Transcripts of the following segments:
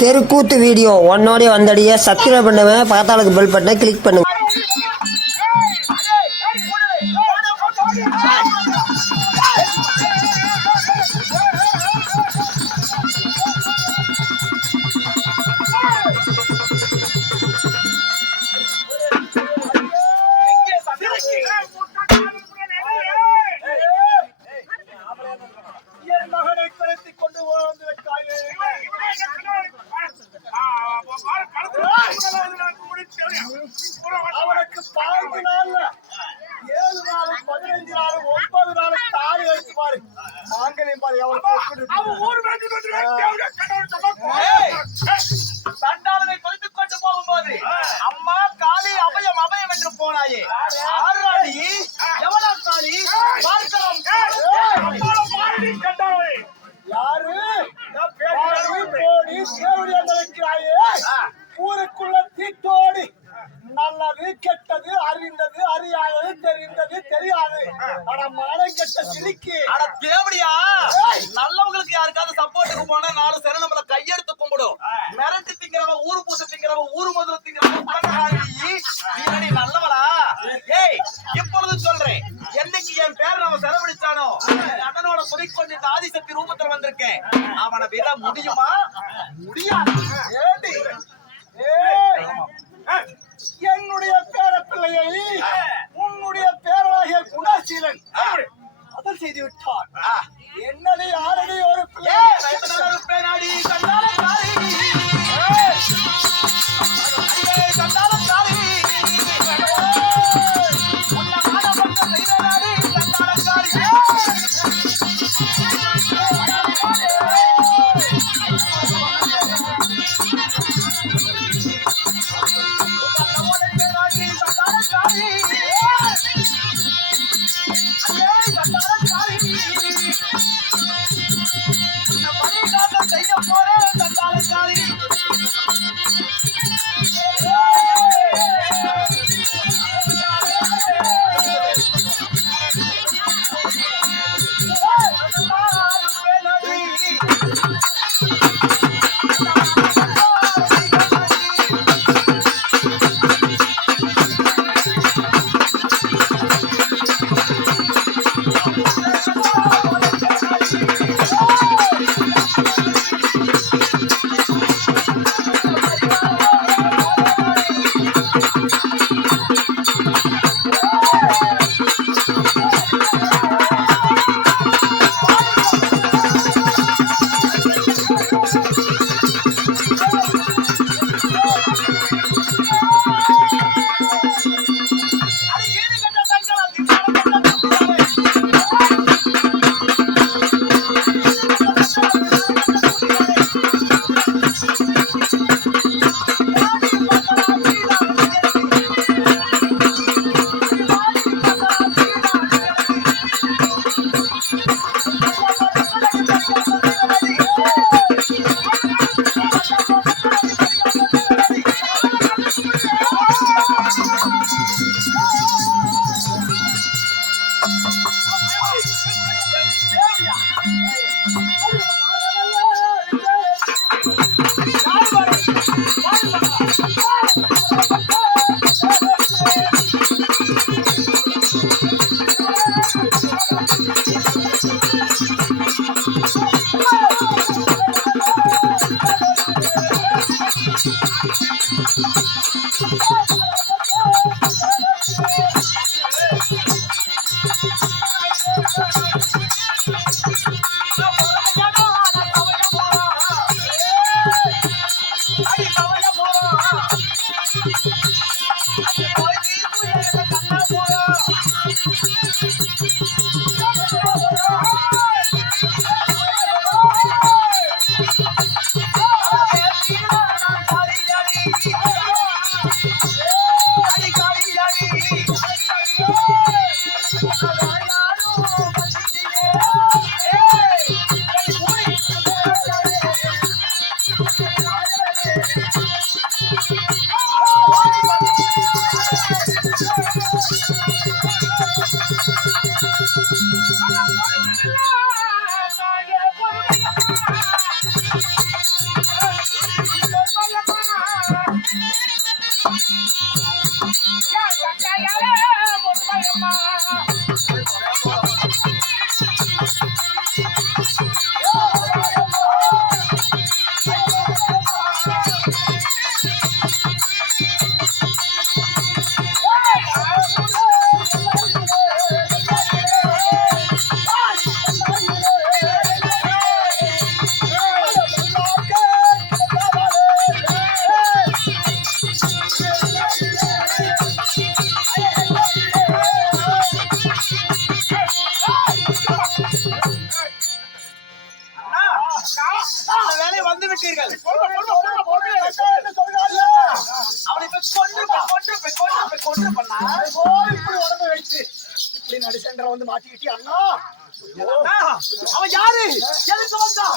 தெருக்கூத்து video ஒன்னோடய வந்தடிய subscribe பண்ணுவேன், பக்கத்தாளுக்கு bell பட்டனை கிளிக் பண்ணுங்க. அவனுக்கு 4 நாள்ல 7 நாள் 15 நாள் 9 நாள் தாலி வைத்து பாரு மாங்கலியம் பாரு சண்டாளனை கொண்டு கொண்டு போகும்போது அம்மா காளி அபயம் அபயம் என்று போனாயே ஆறாடி எவனா காளி பார்க்கலாம் யாரு போடி தேவடியா நினைக்கிறாயே ஊருக்குள்ள தீட்டோடி நல்லது கெட்டது அறிந்தது அறியாதது தெரிந்தது தெரியாது ஆனா மானம் கெட்ட சிரிக்கி ஆனா தேவடியா நல்லவங்களுக்கு யாருக்காவது சப்போர்ட்டுக்கு போனா 4 சரி நம்மள கையெடுத்து கும்பிடும் மிரட்டி திங்கிறவன் ஊரு பூசை திங்கிறவன் ஊரு முதல்ல திங்கிறவன் நீ நல்லவளா ஏய் இப்பொழுது சொல்றேன் என்னைக்கு என் பேர் நம்ம செலவழிச்சானோ அண்ணனோட குதிக்கொண்டு இந்த ஆதிசக்தி ரூபத்தில் வந்திருக்கேன் அவனை விட முடியுமா முடியாது என்னுடைய பேர பிள்ளையை உன்னுடைய பேராகிய குணசீலன் அதல் செய்து விட்டான் என்னடி ஆரடி ஒரு பிள்ளை பேராடி இருக்கீர்கள். அவனை கொன்று பண்ணா இப்படி உடம்பு வச்சு இப்படி நடிசென்ற வந்து மாட்டிக்கிட்டி அண்ணா. அவன் யாரு? எதுக்கு வந்தான்?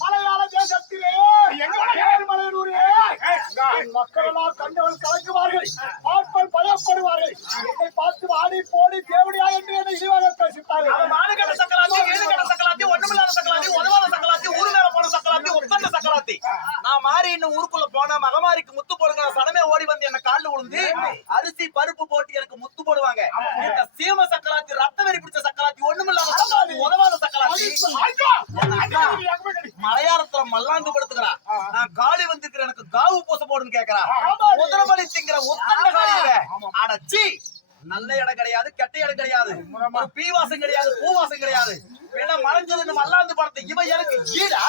மலையாள தேசத்திலே மலையூரே மக்கள் எல்லாம் கண்டவள் கலக்குவார்கள், ஆட்கள் பயப்படுவார்கள். என்னை பார்த்து வாடி போடி தேவடியா என்று என்னை இழிவாக பேசிட்டார்கள். மானுகட்ட சக்கராத்தி, ஏழுகட்ட சக்கராத்தி, ஒண்ணுமில்லாத சக்கராத்தி, உதவாத சக்கராத்தி, ஊரு மேல போன சக்கராத்தி, உத்தண்ட சக்கராத்தி. நான் மாறி இன்னும் ஊருக்குள்ள போனா மகமாரிக்கு முத்து போடுங்க சனமே ஓடி வந்து என்ன காலில் விழுந்து அரிசி பருப்பு போட்டு எனக்கு முத்து போடுவாங்க. இந்த சீம சக்கராத்தி, ரத்த வெறி பிடிச்ச சக்கராத்தி, ஒண்ணுமில்லாத சக்கராத்தி, உதவாத சக்கராத்தி மலையாளத்துல மல்லாந்து படுத்துக்கிறா. நான் காலி வந்திருக்கிற எனக்கு காவு பூச போடுன்னு கேக்குறா. உதரபலி திங்கிற உத்தண்ட காலியில அடச்சி. நல்ல இடம் கிடையாது, கெட்ட இடம் கிடையாது, பீவாசம் கிடையாது, பூவாசம் கிடையாது. வேணா மறைஞ்சது மல்லாந்து படத்தை இவ எனக்கு ஈடா.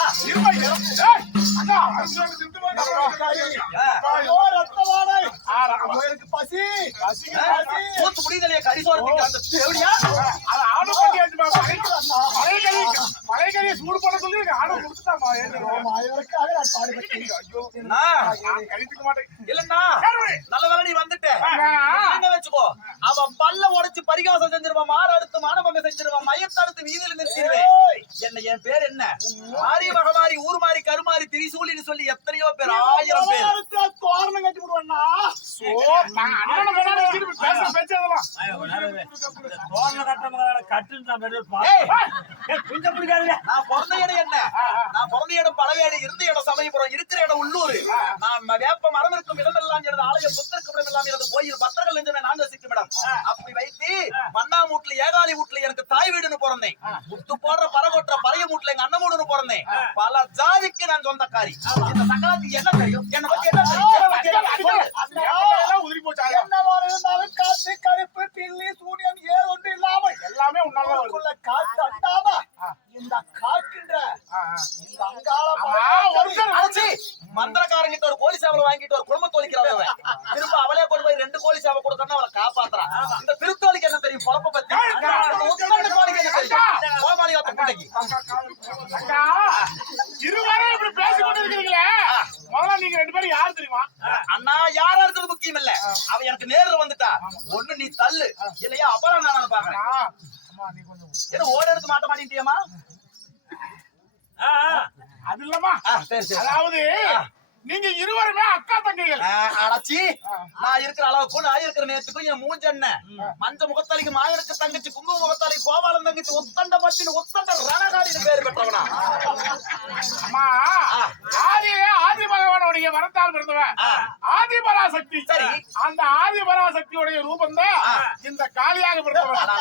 பசி மூத்து முடிதலைய கரிசோர அந்த தேவடியா மலைக்கறியை சூடு பண்ண சொல்லி ஆர்டர் கொடுத்துட்டாமா. கழித்துக்க மாட்டேன். இல்லன்னா நல்ல வேலை நீ வந்துட்ட வச்சுக்கோ. அவன் பல்ல உடைச்சு பரிகாசம் செஞ்சிருவான், மாறு அடுத்து மானபங்க செஞ்சிருவான், மையத்தை அடுத்து வீதியில நிறுத்திடுவேன். என்ன என் பேர் என்ன? மாறி மகமாரி, ஊர் மாறி, கருமாறி, திரிசூலின்னு சொல்லி எத்தனையோ பேர், 1000 பேர். தோரணம் கட்டி விடுவாண்ணா. நான் பிறந்த இடம் என்ன? நான் பிறந்த இடம் பழையாடு, இருந்த இடம் சமயபுரம், இருக்கிற இடம் உள்ளூர். நான் வேப்ப மரம் இருக்கும் இடமெல்லாம் எனது ஆலயம், புத்தருக்கு இடமெல்லாம் எனது கோயில், பத்திரங்கள் என்று நான் வசிக்கும் இடம். அப்படி வைத்து மண்ணா மூட்டுல, ஏகாலி வீட்டுல எனக்கு தாய் வீடுன்னு பிறந்தேன். முத்து போடுற பரகோட்டுற பழைய மூட்டுல எங்க அண்ணன் வீடுன்னு பிறந்தேன். பல ஜாதிக்கு நான் சொந்தக்காரி. இந்த சக்கராத்தி என்ன தெரியும்? என்ன பத்தி என்ன தெரியும்? உதிரி போச்சா? என்னவாறு இருந்தாலும் காத்து கருப்பு பில்லி சூரியன் ஏன் ஒன்று இல்லாமல் எல்லாமே உன்னால காத்து அண்டாம இந்த காக்கின்ற இந்த அங்காள மந்திரக்காரங்கிட்ட ஒரு கோழி சேவலை வாங்கிட்டு ஒரு குடும்ப தோழிக்கிறாங்க. திரும்ப அவளே கொண்டு போய் 2 கோழி சேவை கொடுக்கணும், அவளை காப்பாத்துறான். இந்த திருத்தோழிக்கு என்ன தெரியும்? பொழப்ப பத்தி. உத்தரண்டு கோழிக்கு என்ன தெரியும்? கோமாளியாத்த பிள்ளைக்கு. இருவரும் இப்படி பேசிக்கொண்டு இருக்கிறீங்களே, முதல்ல நீங்க 2 பேரும் யாரு தெரியுமா? அண்ணா யாரா இருக்கிறது முக்கியம் இல்ல, அவ எனக்கு நேர்ல வந்துட்டா. ஒண்ணு நீ தள்ளு, இல்லையா அப்புறம் நான் பாக்குறேன். நீ கொஞ்சம் ஏன்னா ஓட எடுத்து மாட்ட மாட்டேன்ட்டியம்மா. அது இல்லம்மா. சரி சரி. அதாவது நீங்க இருவருமே அக்கா தங்கைகள். அடைச்சி நான் இருக்கிற அளவுக்கு நான் இருக்கிற நேரத்துக்கும் என் மூஞ்செண்ண மஞ்ச முகத்தாளிக்கு மாயனுக்கு தங்கச்சி, குங்கும முகத்தாளிக்கு கோபாலம் தங்கச்சி, உத்தண்ட பத்தின உத்தண்ட ரணகாலின்னு பேர் பெற்றவனா. அம்மா ஆதி பகவானுடைய வரத்தால் பிறந்தவன் ஆதி பராசக்தி. சரி. அந்த ஆதி பராசக்தியுடைய ரூபம் தான் இந்த காளியாக பிறந்தவன்.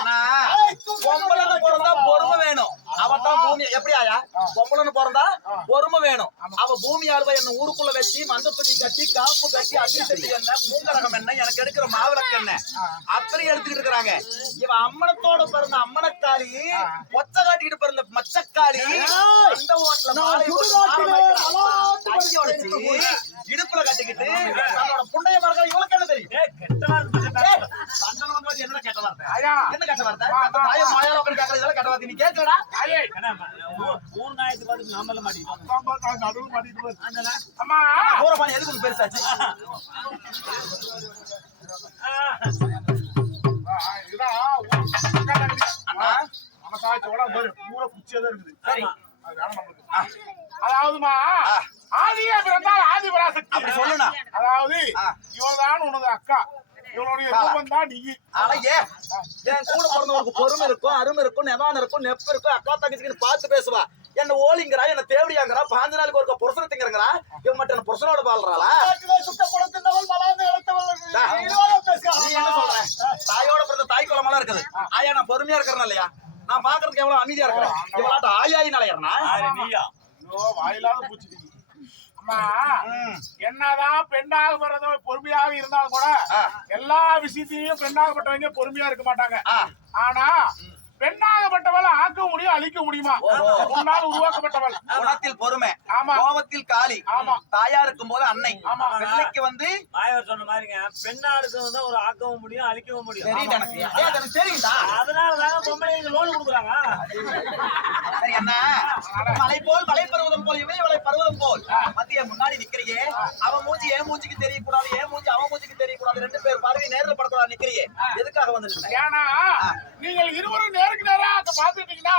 பொம்பளைன்னு பிறந்தா பொறுமை வேணும். அவதான் பூமி எப்படி ஆயா? பொம்பளைன்னு பிறந்தா பொறுமை வேணும். அவ பூமி ஆளுவ என்ன ஊருக்குள்ள வச்சு மந்த துணி கட்டி காப்பு கட்டி அக்னி சட்டி என்ன மூங்கரகம் என்ன எனக்கு எடுக்கிற மாவிளக்கு என்ன அத்தனை எடுத்துக்கிட்டு இருக்கிறாங்க. இவ அம்மனத்தோட பிறந்த அம்மனக்காளி, ஒச்ச காட்டிக்கிட்டு பிறந்த மச்சக்காளி, அந்த ஓட்டல இடுப்புல கட்டிக்கிட்டு தன்னோட புண்டைய மரங்கள் இவளுக்கு என்ன தெரியும்? என்ன கெட்ட வார்த்தை? என்ன கெட்ட வார்த்தை? மாயால கேட்கறது கெட்ட வார்த்தை நீ கேட்கலடா. ஊர் நாயத்துக்கு வந்து நாமல மாட்டிட்டு அம்மா போறப்பானி எதுக்கு பெருசாச்சு? அதாவதுமா ஆதியா பிறந்தால் ஆதி பராசக்தி சொல்லுனா. அதாவது இவள்தான் உனது அக்கா, இவளுடைய ரூபம் தான் நீ. அழகே என் கூட பிறந்தவங்களுக்கு பொறுமை இருக்கும், அருமை இருக்கும், நெவான் இருக்கும், நெப்பு இருக்கும், அக்கா தங்கச்சின்னு பார்த்து பேசுவா. என்ன ஓலிங்கிறா, என்ன தேவடியாங்கிறா, 15 நாளுக்கு ஒரு புருஷனை திங்கிறா. இவன் மட்டும் என்ன புருஷனோட வாழ்றாளா? நீ என்ன சொல்ற? தாயோட பிறந்த தாய் குளமெல்லாம் இருக்குது. ஆயா நான் பொறுமையா இருக்கிறேன் இல்லையா? நான் பாக்குறதுக்கு எவ்வளவு அமைதியா இருக்கிறேன். இவளாட்ட ஆயாயினால ஏறனா நீயா? வாயிலாத பூச்சி. அம்மா என்னதான் பெண்ணாக பிறந்த பொறுமையாக இருந்தாலும் கூட எல்லா விஷயத்தையும் பெண்ணாகப்பட்டவங்க பொறுமையா இருக்க மாட்டாங்க. ஆனா பெண்ணாகப்பட்ட அப்படிப்பட்டவளை ஆக்க முடியும் அழிக்க முடியுமா? உன்னால் உருவாக்கப்பட்டவள். குணத்தில் பொறுமை, ஆமா. கோபத்தில் காளி, ஆமா. தாயா இருக்கும் போது அன்னை, ஆமா. பிள்ளைக்கு வந்து மாயவர் சொன்ன மாதிரிங்க பெண்ணா இருக்கிறது தான் ஒரு ஆக்கவும் முடியும் அழிக்கவும் முடியும். தெரியுது எனக்கு. ஏய், எனக்கு தெரியுதா? அதனாலதாங்க பொம்பளைங்க லோன் கொடுக்குறாங்க. சரி அண்ணா, மலை போல் மலை பருவதம் போல் இமயமலை பருவதம் போல் மத்திய முன்னாடி நிக்கிறியே, அவன் மூஞ்சி என் மூஞ்சிக்கு தெரியக்கூடாது, என் மூஞ்சி அவன் மூஞ்சிக்கு தெரியக்கூடாது, ரெண்டு பேர் பார்வை நேர்ல படக்கூடாது நிக்கிறியே, எதுக்காக வந்து நின்ன? ஏன்னா நீங்கள் இருவரும் நேருக்கு நேரா அங்க பாத்துட்டீங்கன்னா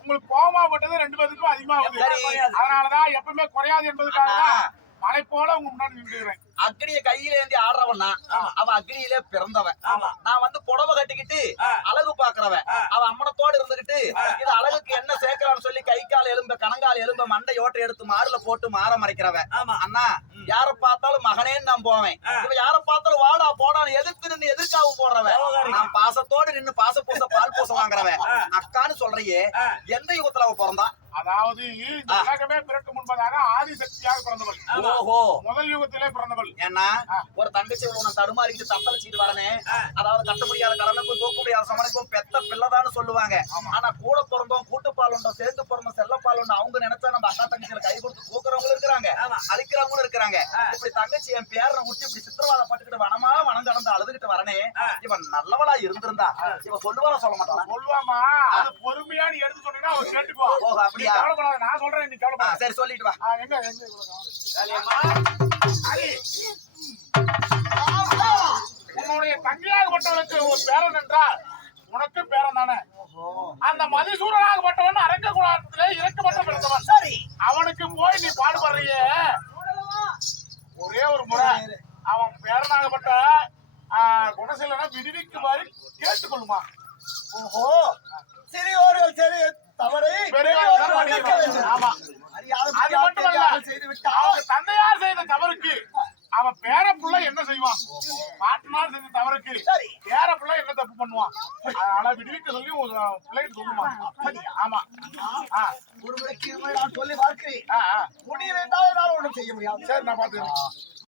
உங்களுக்கு கோபமா பட்டது ரெண்டு பேருக்கும் அதிகமா ஆகுது. சரி. அதனாலதான் எப்பவுமே குறையாது என்பதுக்காக தான் மலை போல உங்க முன்னாடி நின்றுக்கிறேன். அக்னிய கையில ஏந்தி ஆடுறவன்னா அவன் அக்னியிலே பிறந்தவன். நான் வந்து புடவை கட்டிக்கிட்டு அழகு பாக்குறவன். அவன் அம்மனத்தோடு இருந்துகிட்டு இது அழகுக்கு என்ன சேர்க்கறான்னு சொல்லி கை கால் எலும்ப கணங்கால் எலும்ப மண்டை ஓட்டை எடுத்து மாடுல போட்டு மாற மறைக்கிறவன். அண்ணா யார பார்த்தாலும் மகனேன்னு நான் போவேன். இவன் யார பார்த்தாலும் வாடா போடான்னு எதிர்த்து நின்று எதிர்க்காவு போடுறவன். நான் பாசத்தோடு நின்னு பாச பூச பால் பூச வாங்குறவன். அக்கான்னு சொல்றையே, எந்த யுகத்துல அவ பிறந்தா? அதாவது இந்த உலகமே பிறக்க முன்பதாக ஆதிசக்தியாக பிறந்தவள். ஓஹோ, முதல் யுகத்திலே பிறந்தவள். ஏன்னா ஒரு தங்கச்சி நான் தடுமாறிக்கிட்டு தத்தளிச்சுட்டு வரனே, அதாவது கட்ட முடியாத கடனுக்கும் தூக்க முடியாத சமனுக்கும் பெத்த பிள்ளைதான்னு சொல்லுவாங்க. ஆனா கூட பிறந்தோம் கூட்டுப்பால் உண்டோம் சேர்ந்து பிறந்தோம் செல்லப்பால் உண்டோம் அவங்க நினைச்சா நம்ம அக்கா தங்கச்சியில கை கொடுத்து தூக்குறவங்களும் இருக்கிறாங்க, அழிக்கிறவங்களும் இருக்கிறாங்க. இப்படி தங்கச்சி என் பேரனை விட்டு இப்படி சித்திரவாதம் பட்டுக்கிட்டு வனமா வனம் கடந்து அழுதுகிட்டு வரனே, இவன் நல்லவளா இருந்திருந்தா இவன் சொல்லுவாரா சொல்ல மாட்டான்? சொல்லுவாமா, அது பொறுமையா நீ எடுத்து சொன்னீங்கன்னா அவன் கேட்டுக்குவா. ஓஹோ, அப்படியா? கவலைப்படாத, நான் சொல்றேன், நீ கவலைப்படாத. சரி சொல்லிட்டு வா. எங்க எங்க உன்னுடைய தங்கையாகப்பட்டவனுக்கு ஒரு பேரன் என்றால் உனக்கு பேரன் தானே. அந்த மதிசூரனாகப்பட்டவன் அரக்க குலத்திலே இறக்கப்பட்ட பிறந்தவன். சரி, அவனுக்கு போய் நீ பாடுபடுறியே, ஒரே ஒரு முறை அவன் பேரனாகப்பட்ட குணசீலனை விடுவிக்குமாறு கேட்டுக்கொள்ளுமா. ஓஹோ, சிறியோர்கள் சரி தவறை பெரியவர்கள் மன்னிக்க வேண்டும். ஆமா, அது மட்டுமல்ல, செய்து விட்டால் அவங்க தந்தையார் செய்த தவறுக்கு அவன் பேர புள்ள என்ன செய்வான்? பாட்டனார் செய்த தவறுக்கு பேர புள்ள என்ன தப்பு பண்ணுவான்? அதனால விடுவிக்க சொல்லி ஒரு பிள்ளைக்கு சொல்லுமா. ஆமா, ஒரு முறைக்கு நான் சொல்லி பார்க்கிறேன். முடியல என்றால் என்னால் ஒன்றும் செய்ய முடியாது. சரி, நான் பாத்துக்கிறேன்.